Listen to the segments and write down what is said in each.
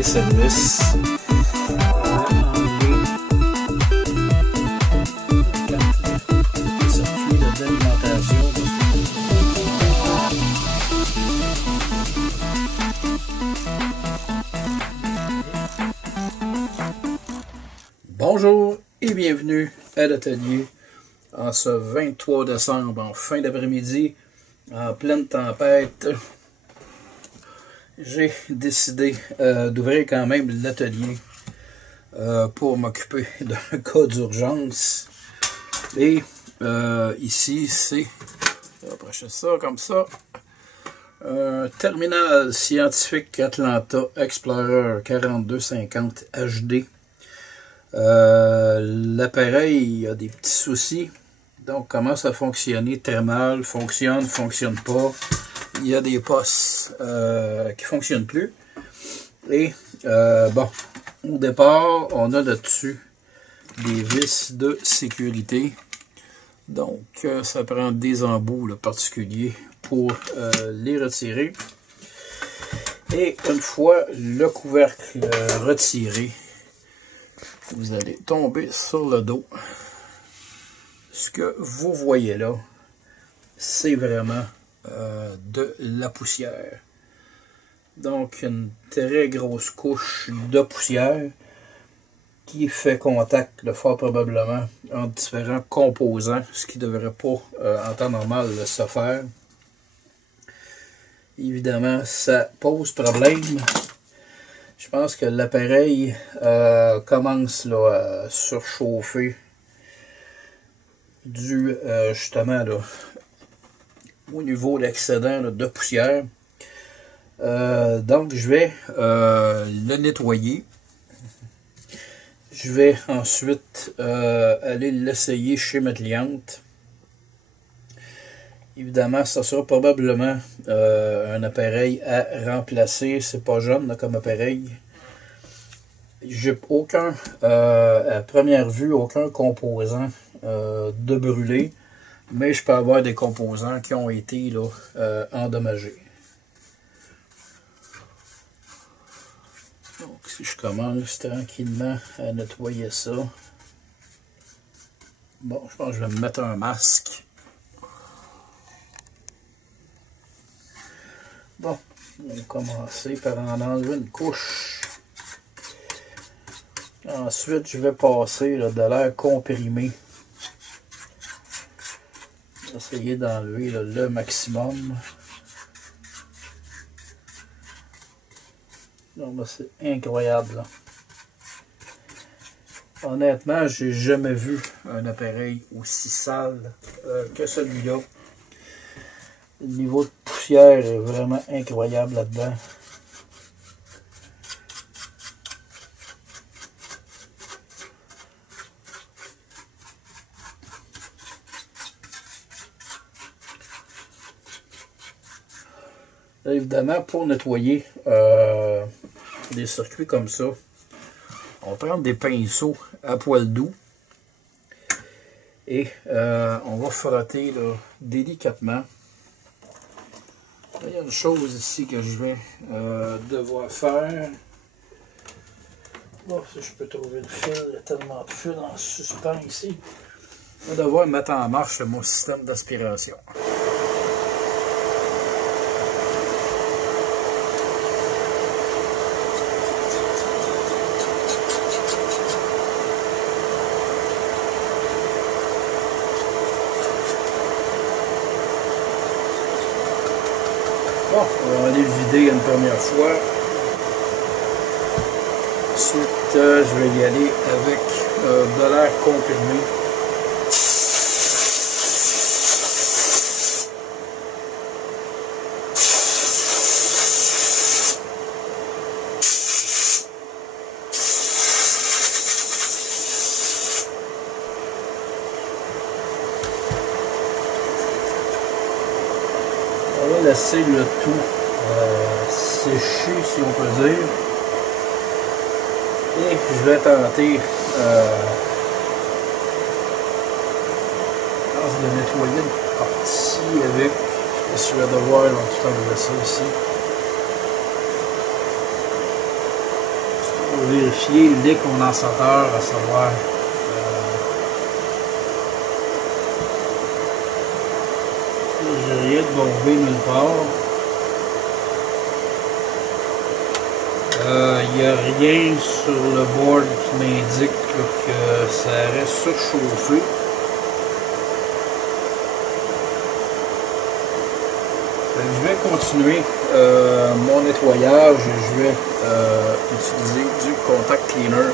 des services. Circuit d'alimentation. Bonjour et bienvenue à l'atelier en ce 23 décembre, en fin d'après-midi, en pleine tempête. J'ai décidé d'ouvrir quand même l'atelier pour m'occuper d'un cas d'urgence. Et ici, c'est, je vais approcher ça comme ça, un terminal scientifique Atlanta Explorer 4250 HD. L'appareil a des petits soucis, donc commence à fonctionner très mal, fonctionne pas. Il y a des postes qui fonctionnent plus. Et bon, au départ, on a là-dessus des vis de sécurité. Donc, ça prend des embouts là, particuliers pour les retirer. Et une fois le couvercle retiré, vous allez tomber sur le dos. Ce que vous voyez là, c'est vraiment de la poussière. Donc une très grosse couche de poussière qui fait contact, là, fort probablement, entre différents composants, ce qui ne devrait pas en temps normal se faire. Évidemment, ça pose problème. Je pense que l'appareil commence là, à surchauffer dû justement là, au niveau de l'excédent de poussière. Donc je vais le nettoyer. Je vais ensuite aller l'essayer chez ma cliente. Évidemment, ça sera probablement un appareil à remplacer. C'est pas jeune là, comme appareil. J'ai aucun, à première vue, aucun composant de brûlé. Mais je peux avoir des composants qui ont été là, endommagés. Donc si je commence tranquillement à nettoyer ça. Bon, je pense que je vais me mettre un masque. Bon, on va commencer par en enlever une couche. Ensuite, je vais passer là, de l'air comprimé. Essayer d'enlever le maximum. C'est incroyable. Là. Honnêtement, j'ai jamais vu un appareil aussi sale que celui-là. Le niveau de poussière est vraiment incroyable là-dedans. Là, évidemment, pour nettoyer des circuits comme ça, on va prendre des pinceaux à poil doux et on va frotter là, délicatement. Là, il y a une chose ici que je vais devoir faire. Bon, si je peux trouver le fil, il y a tellement de fil en suspens ici. Je vais devoir mettre en marche mon système d'aspiration. Bon, on va aller le vider une première fois. Ensuite, je vais y aller avec de l'air comprimé. On va laisser le tout sécher, si on peut dire. Et je vais tenter de nettoyer une partie avec. Je vais devoir tout enlever ça ici. pour vérifier le lait condensateur, à savoir j'ai rien de bombé nulle part. Il n'y a rien sur le board qui m'indique que ça reste surchauffé. Je vais continuer mon nettoyage et je vais utiliser du contact cleaner.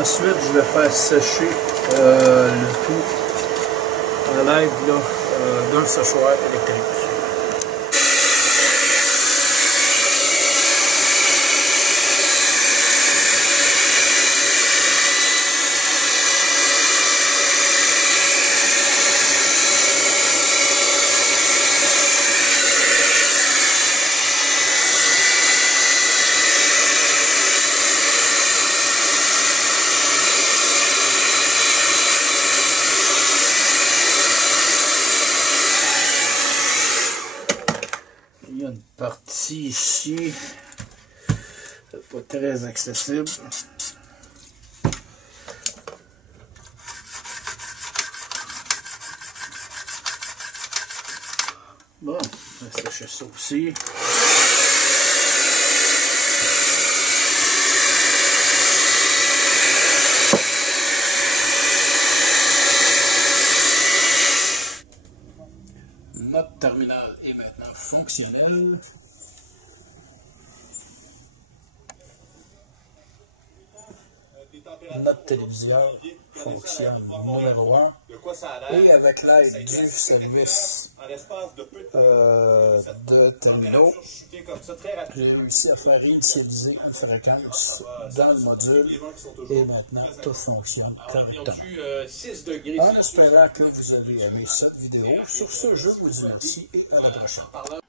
Ensuite, je vais faire sécher le tout à l'aide d'un séchoir électrique. Il y a une partie ici, pas très accessible. Bon, on va sécher ça aussi. Notre terminal est maintenant fonctionnel. Notre téléviseur fonctionne numéro 1 et avec l'aide du service de terminaux, j'ai réussi à faire initialiser une fréquence dans le module et maintenant tout fonctionne correctement. En espérant que vous avez aimé cette vidéo, sur ce je vous dis merci et à la prochaine.